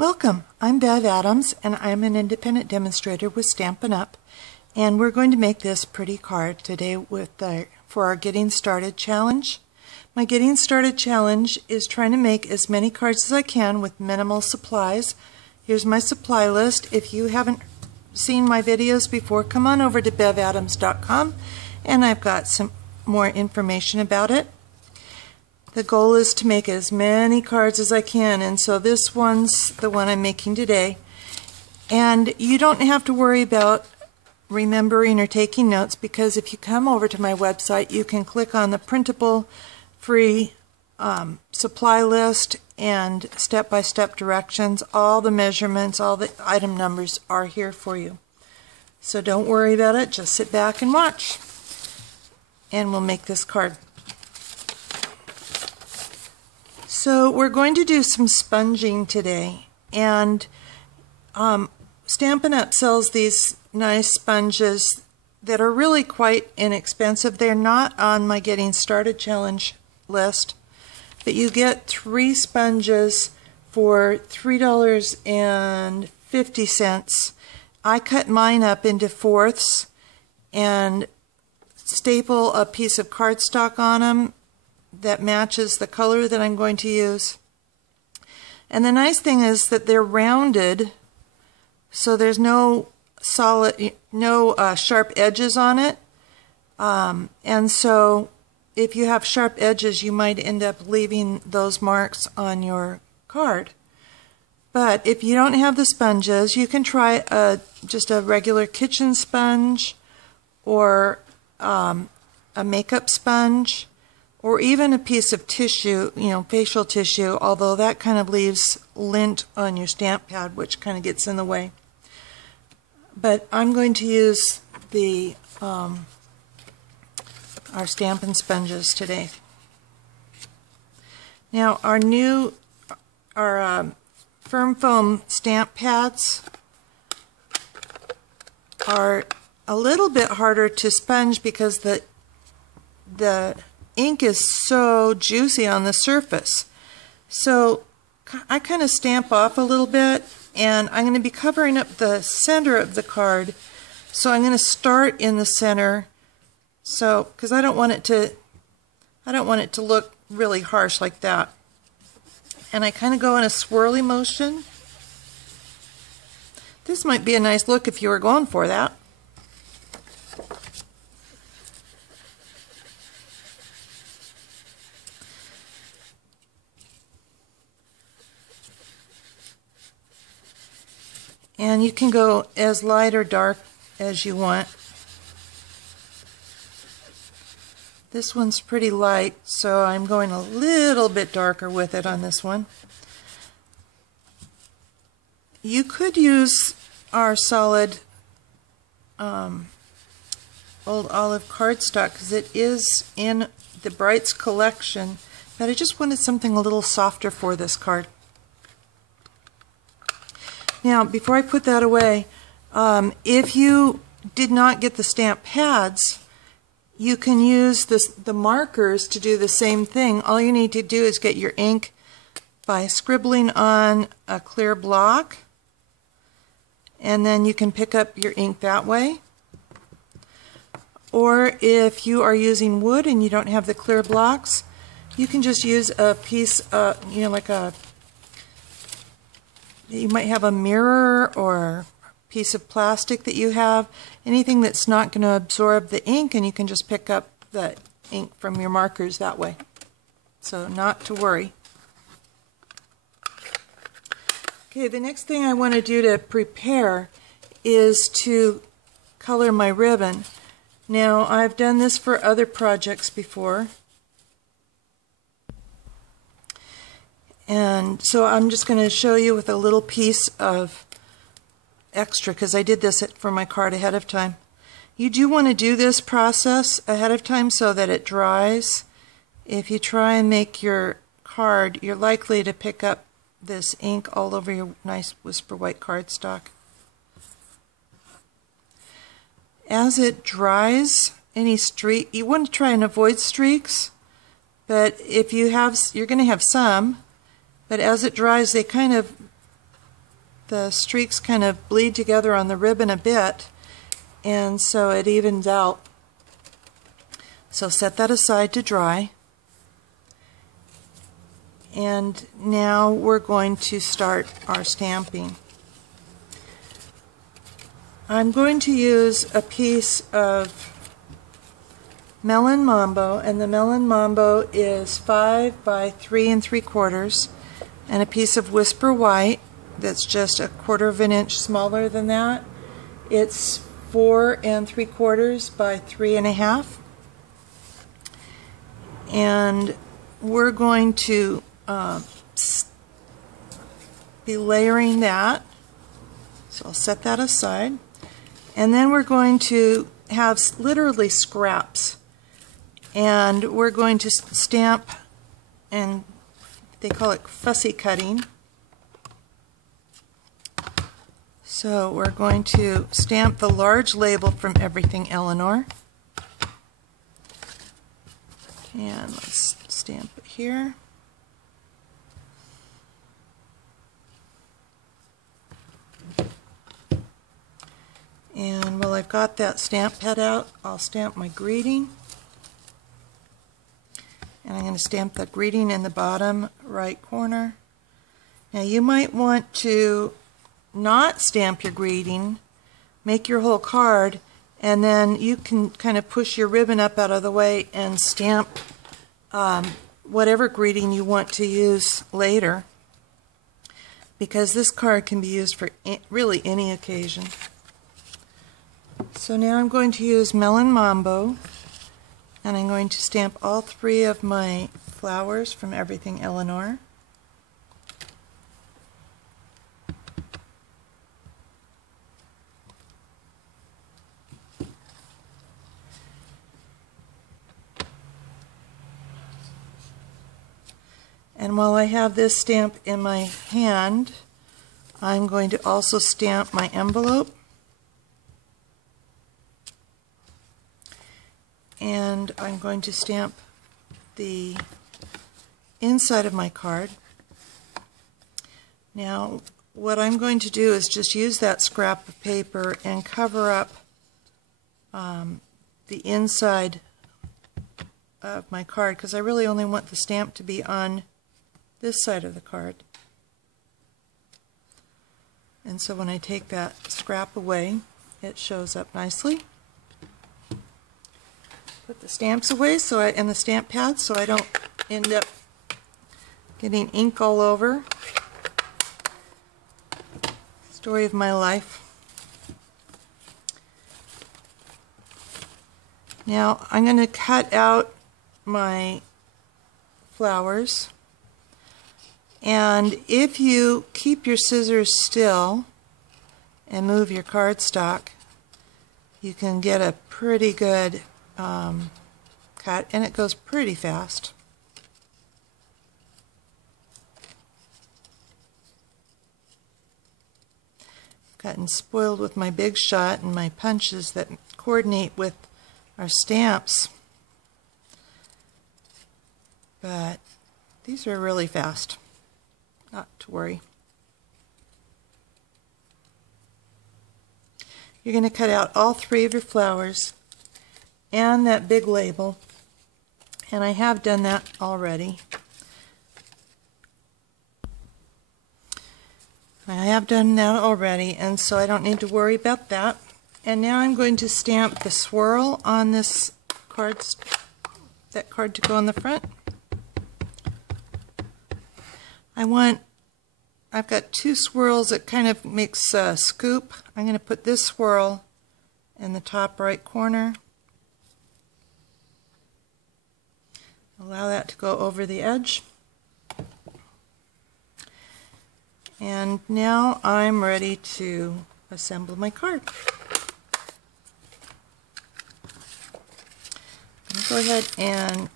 Welcome, I'm Bev Adams and I'm an independent demonstrator with Stampin' Up, and we're going to make this pretty card today for our Getting Started challenge. My Getting Started challenge is trying to make as many cards as I can with minimal supplies. Here's my supply list. If you haven't seen my videos before, come on over to bevadams.com and I've got some more information about it. The goal is to make as many cards as I can, and so this one's the one I'm making today. And you don't have to worry about remembering or taking notes, because if you come over to my website you can click on the printable free supply list and step-by-step directions. All the measurements, all the item numbers are here for you. So don't worry about it, just sit back and watch. And we'll make this card. So we're going to do some sponging today, and Stampin' Up sells these nice sponges that are really quite inexpensive. They're not on my Getting Started challenge list, but you get 3 sponges for $3.50. I cut mine up into fourths and staple a piece of cardstock on them that matches the color that I'm going to use. And the nice thing is that they're rounded, so there's no sharp edges on it. And so if you have sharp edges, you might end up leaving those marks on your card. But if you don't have the sponges, you can try just a regular kitchen sponge, or a makeup sponge, or even a piece of tissue, facial tissue, although that kind of leaves lint on your stamp pad, which kind of gets in the way. But I'm going to use the our Stampin' sponges today. Now our firm foam stamp pads are a little bit harder to sponge because the ink is so juicy on the surface. So I kind of stamp off a little bit, and I'm going to be covering up the center of the card. So I'm going to start in the center, because I don't want it to look really harsh like that. And I kind of go in a swirly motion. This might be a nice look if you were going for that. And you can go as light or dark as you want. This one's pretty light, so I'm going a little bit darker with it on this one. You could use our solid Old Olive cardstock, because it is in the Brights collection, but I just wanted something a little softer for this card. Now, before I put that away, if you did not get the stamp pads, you can use the markers to do the same thing. All you need to do is get your ink by scribbling on a clear block, and then you can pick up your ink that way. Or if you are using wood and you don't have the clear blocks, you can just use a piece, you might have a mirror or piece of plastic that you have, anything that's not going to absorb the ink, and you can just pick up the ink from your markers that way. So not to worry. Okay, the next thing I want to do to prepare is to color my ribbon. Now, I've done this for other projects before, and so I'm just going to show you with a little piece of extra, because I did this for my card ahead of time. You do want to do this process ahead of time so that it dries. If you try and make your card, you're likely to pick up this ink all over your nice Whisper White cardstock. As it dries, any streak, you want to try and avoid streaks, but if you have, you're going to have some, but as it dries, they kind of the streaks kind of bleed together on the ribbon a bit, and so it evens out. So set that aside to dry. And now we're going to start our stamping. I'm going to use a piece of Melon Mambo, and the Melon Mambo is 5 by 3 3/4, and a piece of Whisper White that's just 1/4 of an inch smaller than that. It's 4 3/4 by 3 1/2, and we're going to be layering that, so I'll set that aside. And then we're going to have literally scraps, and we're going to stamp, and they call it fussy cutting. So we're going to stamp the large label from Everything Eleanor, and let's stamp it here. And while I've got that stamp pad out, I'll stamp my greeting. And I'm going to stamp the greeting in the bottom right corner. Now you might want to not stamp your greeting, make your whole card, and then you can kind of push your ribbon up out of the way and stamp whatever greeting you want to use later, because this card can be used for really any occasion. So now I'm going to use Melon Mambo, and I'm going to stamp all 3 of my flowers from Everything Eleanor. And while I have this stamp in my hand, I'm going to also stamp my envelope. And I'm going to stamp the inside of my card. Now, what I'm going to do is just use that scrap of paper and cover up the inside of my card, because I really only want the stamp to be on this side of the card. And so when I take that scrap away, it shows up nicely. Put the stamps away and the stamp pad, so I don't end up getting ink all over. Story of my life. Now I'm going to cut out my flowers, and if you keep your scissors still and move your cardstock, you can get a pretty good cut, and it goes pretty fast. I've gotten spoiled with my Big Shot and my punches that coordinate with our stamps, but these are really fast, not to worry. You're going to cut out all 3 of your flowers and that big label, and I have done that already. And so I don't need to worry about that. And now I'm going to stamp the swirl on this card, that card to go on the front. I've got 2 swirls that kind of makes a scoop. I'm going to put this swirl in the top right corner. Allow that to go over the edge. And now I'm ready to assemble my card. I'm going to go ahead and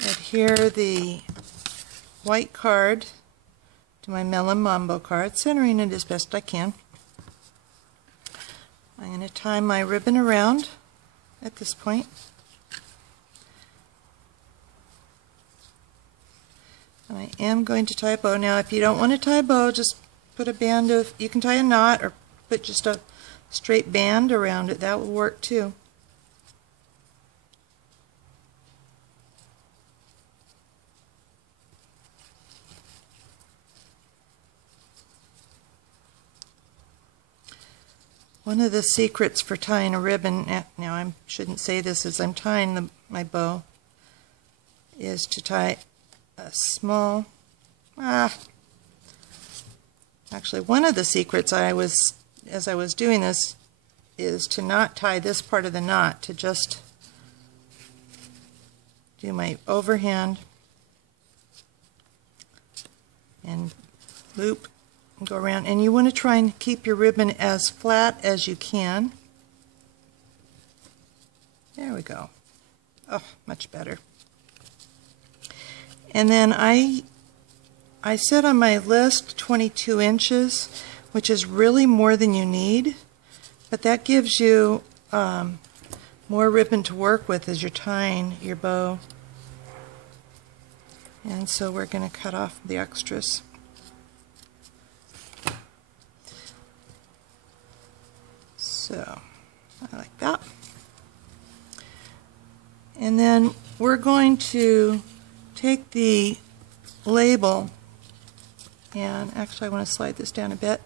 adhere the white card to my Melon Mambo card, centering it as best I can. I'm going to tie my ribbon around at this point. And I am going to tie a bow. Now if you don't want to tie a bow, just put a band of, you can tie a knot or put just a straight band around it. That will work too. One of the secrets for tying a ribbon, now I shouldn't say this as I'm tying my bow, is to tie a small, actually one of the secrets as I was doing this, is to not tie this part of the knot, to just do my overhand and loop and go around. And you want to try and keep your ribbon as flat as you can. There we go. Oh, much better. And then I set on my list 22 inches, which is really more than you need, but that gives you more ribbon to work with as you're tying your bow. And so we're going to cut off the extras. So, I like that. And then we're going to take the label, and actually I want to slide this down a bit.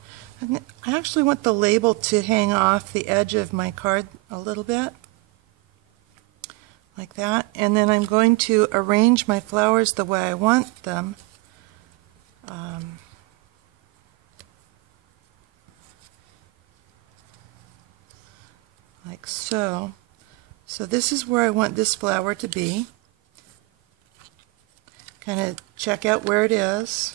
I actually want the label to hang off the edge of my card a little bit, like that. And then I'm going to arrange my flowers the way I want them. Like so. So this is where I want this flower to be. Kind of check out where it is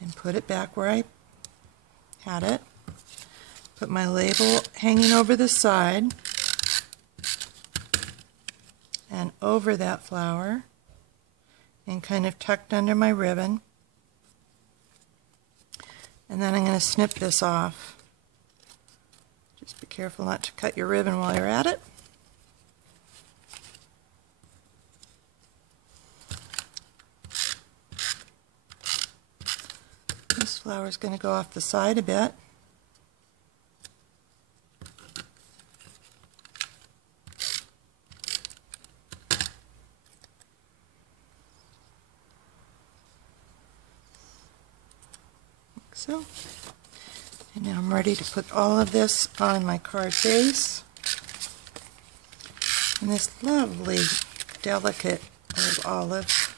and put it back where I had it. Put my label hanging over the side and over that flower and kind of tucked under my ribbon. And then I'm going to snip this off. Just be careful not to cut your ribbon while you're at it. This flower is going to go off the side a bit. Like so. And now I'm ready to put all of this on my card base. And this lovely, delicate old olive.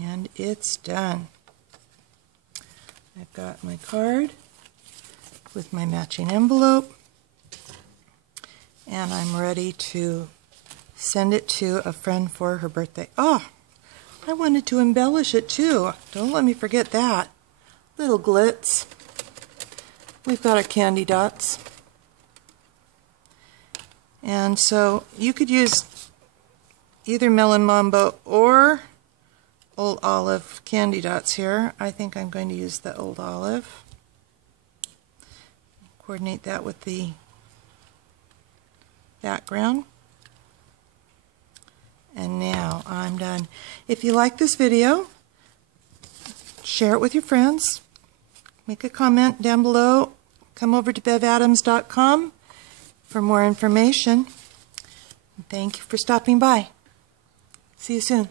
And it's done. I've got my card with my matching envelope, and I'm ready to send it to a friend for her birthday. Oh, I wanted to embellish it too. Don't let me forget that. Little glitz. We've got our candy dots. And so you could use either Melon Mambo or Old Olive candy dots here. I think I'm going to use the Old Olive. Coordinate that with the background. And now I'm done. If you like this video, share it with your friends. Make a comment down below. Come over to bevadams.com for more information. Thank you for stopping by. See you soon.